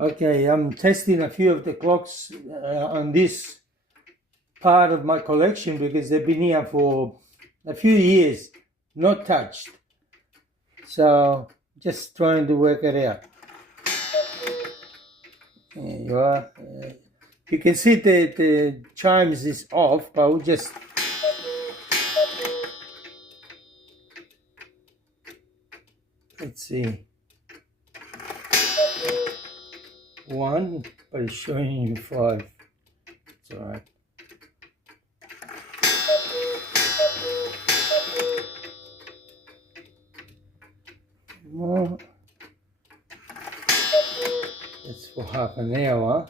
Okay, I'm testing a few of the clocks on this part of my collection because they've been here for a few years, not touched. So just trying to work it out. There you are. You can see the chimes is off, but we'll just let's see. One, but it's showing you 5. It's all right. More. That's for half an hour.